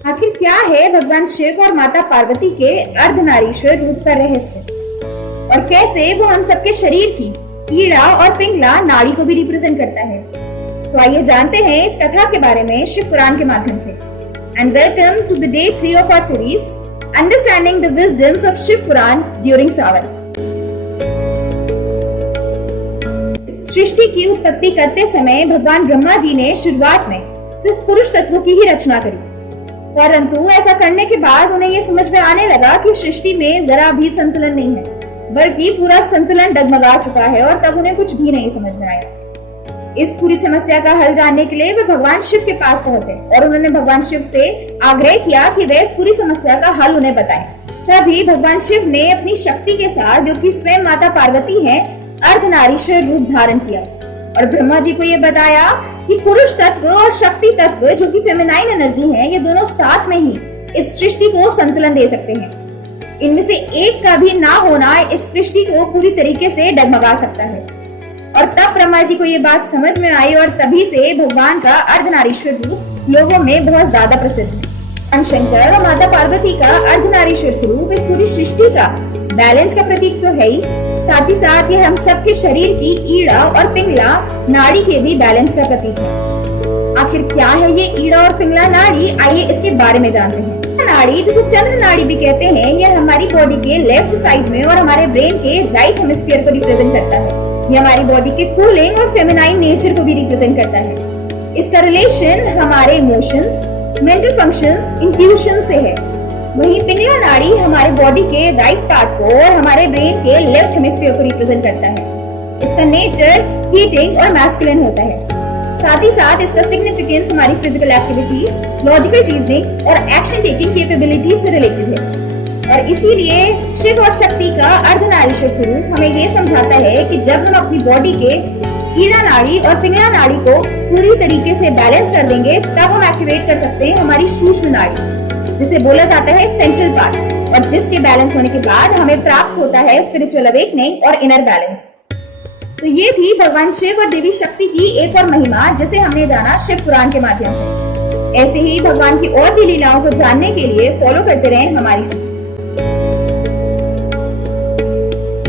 आखिर क्या है भगवान शिव और माता पार्वती के अर्धनारीश्वर रूप का रहस्य और कैसे वो हम सबके शरीर की ईड़ा और पिंगला नाड़ी को भी रिप्रेजेंट करता है। तो आइए जानते हैं इस कथा के बारे में शिव पुराण के माध्यम से। And welcome to the day 3 of our series understanding the wisdoms of Shiv Puran during Sawan. सृष्टि की उत्पत्ति करते समय भगवान ब्रह्मा जी ने शुरुआत में सिर्फ पुरुष तत्वों की ही रचना करी, परंतु ऐसा करने के बाद उन्हें ये समझ में आने लगा कि सृष्टि में जरा भी संतुलन नहीं है, बल्कि पूरा संतुलन डगमगा चुका है और तब उन्हें कुछ भी नहीं समझ में आया। इस पूरी समस्या का हल जानने के लिए वे भगवान शिव के पास पहुंचे और उन्होंने भगवान शिव से आग्रह किया कि वे इस पूरी समस्या का हल उन्हें बताएं। तभी भगवान शिव ने अपनी शक्ति के साथ, जो कि स्वयं माता पार्वती हैं, अर्धनारीश्वर रूप धारण किया और ब्रह्मा जी को ये बताया कि पुरुष तत्व और शक्ति तत्व, जो कि फेमिनाइन एनर्जी है, ये दोनों साथ में ही इस सृष्टि को संतुलन दे सकते हैं। इनमें से एक का भी ना होना इस सृष्टि को पूरी तरीके से डगमगा सकता है। और तब ब्रह्मा जी को ये बात समझ में आई और तभी से भगवान का अर्धनारीश्वर रूप लोगों में बहुत ज्यादा प्रसिद्ध है। भगवान शंकर और माता पार्वती का अर्धनारीश्वर स्वरूप इस पूरी सृष्टि का बैलेंस का प्रतीक तो है ही, साथ ही साथ ये हम सबके शरीर की ईड़ा और पिंगला नाड़ी के भी बैलेंस का प्रतीक है। आखिर क्या है ये ईड़ा और पिंगला नाड़ी, आइए इसके बारे में जानते हैं। नाड़ी, जिसे चंद्र नाड़ी भी कहते हैं, यह हमारी बॉडी के लेफ्ट साइड में और हमारे ब्रेन के राइट हेमिस्फीयर को रिप्रेजेंट करता है। यह हमारी बॉडी के कूलिंग और फेमिनाइन नेचर को भी रिप्रेजेंट करता है। इसका रिलेशन हमारे इमोशंस, मेंटल फंक्शंस, इंट्यूशन से है। वहीं पिंगला नाड़ी हमारे बॉडी के राइट पार्ट को और हमारे ब्रेन के लेफ्ट हेमिस्फीयर को रिप्रेजेंट करता है। इसका नेचर हीटिंग और मैस्कुलिन होता है। साथ ही साथ इसका सिग्निफिकेंस हमारी फिजिकल एक्टिविटीज, लॉजिकल रीजनिंग और एक्शन टेकिंग कैपेबिलिटी से रिलेटेड है। और इसीलिए शिव और शक्ति का अर्धनारीश्वर स्वरूप हमें ये समझाता है कि जब हम अपनी बॉडी के ईड़ा नाड़ी और पिंगला नाड़ी को पूरी तरीके से बैलेंस कर देंगे, तब हम एक्टिवेट कर सकते हैं हमारी सूक्ष्म नाड़ी, जिसे बोला जाता है सेंट्रल पार्ट, और जिसके बैलेंस होने के बाद हमें प्राप्त होता है स्पिरिचुअल अवेकनिंग और इनर बैलेंस। तो ये थी भगवान शिव और देवी शक्ति की एक और महिमा, जिसे हमने जाना शिव पुराण के माध्यम से। ऐसे ही भगवान की और भी लीलाओं को जानने के लिए फॉलो करते रहें हमारी सीरीज।